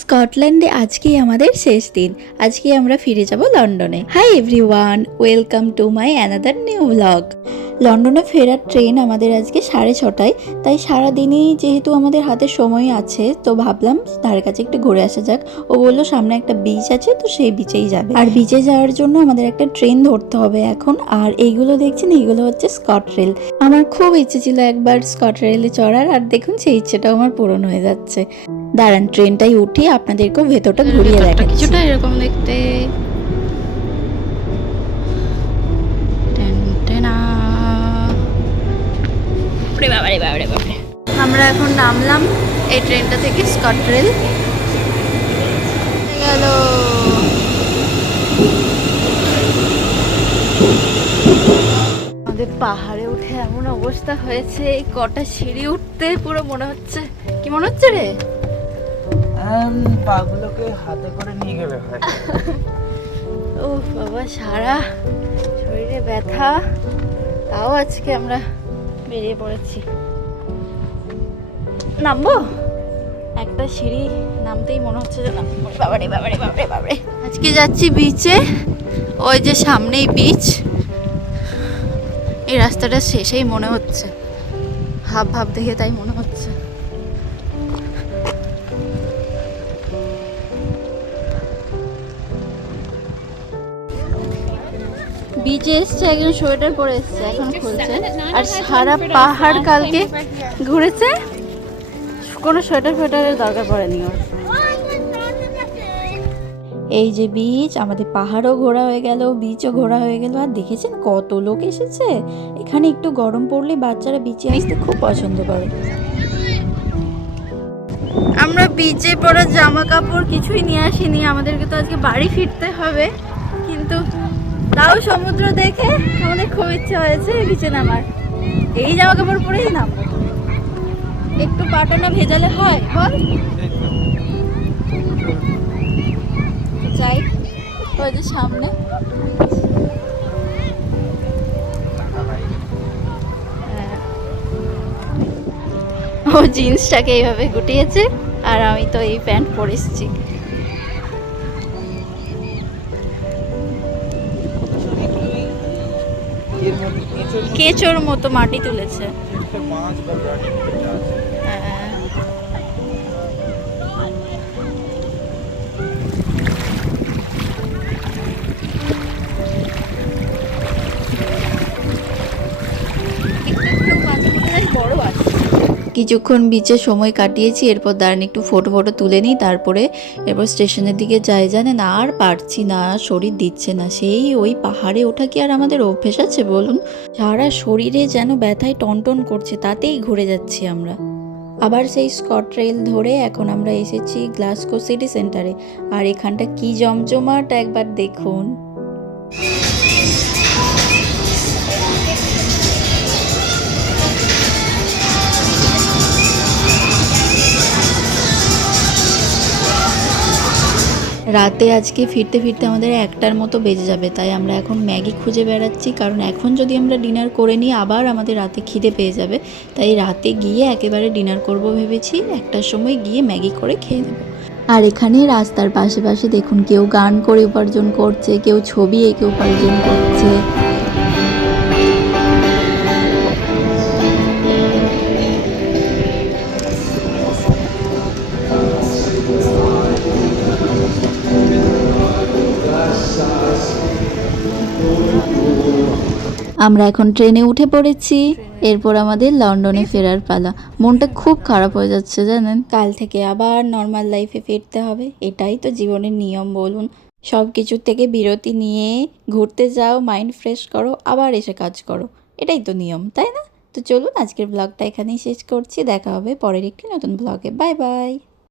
স্কটল্যান্ডে আজকেই আমাদের শেষ দিন। আজকে আমরা ফিরে যাব লন্ডনে। Hi everyone, welcome to my another new blog. লন্ডনে ফেরার ট্রেন আমাদের আজকে 6:30টায়, তাই সারাদিনই যেহেতু আমাদের হাতে সময় আছে তো ভাবলাম ধারে কাছে একটু ঘুরে আসা যাক। ও বললো সামনে একটা বিচ আছে, তো সেই বিচেই যাবে। আর বিচে যাওয়ার জন্য আমাদের একটা ট্রেন ধরতে হবে এখন। আর এইগুলো দেখছেন, এইগুলো হচ্ছে স্কটরেল। আমার খুব ইচ্ছে ছিল একবার স্কটরেলে চড়ার, আর দেখুন সেই ইচ্ছেটাও আমার পূরণ হয়ে যাচ্ছে। দাঁড়ান, ট্রেনটাই উঠি, আপনাদেরকেও ভেতরটা ঘুরিয়ে দেখাচ্ছি। কিছুটা এরকম দেখতে। আমরা এখন নামলাম এই ট্রেনটা থেকে, স্কটরেল গেল। আমাদের পাহাড়ে উঠে এমন অবস্থা হয়েছে, এই কটা সিঁড়ি উঠতে পুরো মনে হচ্ছে, কি মনে হচ্ছে রে? পাগুলোকে হাতে করে নিয়ে গেলে হয়। ও বাবা, সারা শরীরে ব্যথা, তাও আজকে আমরা বেরিয়ে পড়েছি। নামবো? একটা সিঁড়ি নামতেই মনে হচ্ছে যে বাবারে বাবারে বাবারে বাবারে। আজকে যাচ্ছি বিচে, ওই যে সামনেই বিচ। এই রাস্তাটা শেষেই মনে হচ্ছে, হাব ভাব দেখে তাই মনে হচ্ছে। বিচে এসছে একজন, সোয়েটার পরে এসছে, এখন খুলছে। আর সারা পাহাড় কালকে ঘুরেছে, কোনো সোয়েটার ফোয়েটারের দরকার পড়েনি ওর। এই যে বিচ, আমাদের পাহাড়ও ঘোরা হয়ে গেল, বিচও ঘোরা হয়ে গেল। আর দেখেছেন কত লোক এসেছে এখানে। একটু গরম পড়লে বাচ্চারা বিচে আসতে খুব পছন্দ করে। আমরা বিচে পরা জামা কাপড় কিছুই নিয়ে আসিনি, আমাদেরকে তো আজকে বাড়ি ফিরতে হবে। কিন্তু তাও সমুদ্র দেখে আমাদের খুব ইচ্ছে হয়েছে বিচে নামার। এই জামা কাপড় পরেই নামবো। একটু পাটা না ভেজালে হয় বল? যাই, ওই যে সামনে। ও জিন্সটাকে এইভাবে গুটিয়েছে, আর আমি তো এই প্যান্ট পরে এসেছি। কেঁচোর মতো মাটি তুলেছে। কিছুক্ষণ বিচে সময় কাটিয়েছি, এরপর দাঁড়ান একটু ফটো তুলে নিই, তারপরে এরপর স্টেশনের দিকে যাই। জানেন আর পারছি না, শরীর দিচ্ছে না। সেই ওই পাহাড়ে ওঠা কি আর আমাদের অভ্যেস আছে বলুন? সারা শরীরে যেন ব্যথায় টনটন করছে, তাতেই ঘুরে যাচ্ছি আমরা। আবার সেই স্কটরেল ধরে এখন আমরা এসেছি গ্লাসগো সিটি সেন্টারে। আর এখানটা কি জমজমাট একবার দেখুন। রাতে আজকে ফিরতে ফিরতে আমাদের 1টার মতো বেজে যাবে, তাই আমরা এখন ম্যাগি খুঁজে বেড়াচ্ছি। কারণ এখন যদি আমরা ডিনার করে নিই আবার আমাদের রাতে খিদে পেয়ে যাবে, তাই রাতে গিয়ে একেবারে ডিনার করব ভেবেছি। 1টার সময় গিয়ে ম্যাগি করে খেয়ে নেব। আর এখানে রাস্তার পাশে পাশে দেখুন, কেউ গান করে উপার্জন করছে, কেউ ছবি এঁকে উপার্জন করছে। আমরা এখন ট্রেনে উঠে পড়েছি, এরপর আমাদের লন্ডনে ফেরার পালা। মনটা খুব খারাপ হয়ে যাচ্ছে জানেন। কাল থেকে আবার নর্মাল লাইফে ফিরতে হবে, এটাই তো জীবনের নিয়ম বলুন। সব কিছুর থেকে বিরতি নিয়ে ঘুরতে যাও, মাইন্ড ফ্রেশ করো, আবার এসে কাজ করো, এটাই তো নিয়ম, তাই না? তো চলুন আজকের ব্লগটা এখানেই শেষ করছি। দেখা হবে পরের একটি নতুন ব্লগে। Bye bye.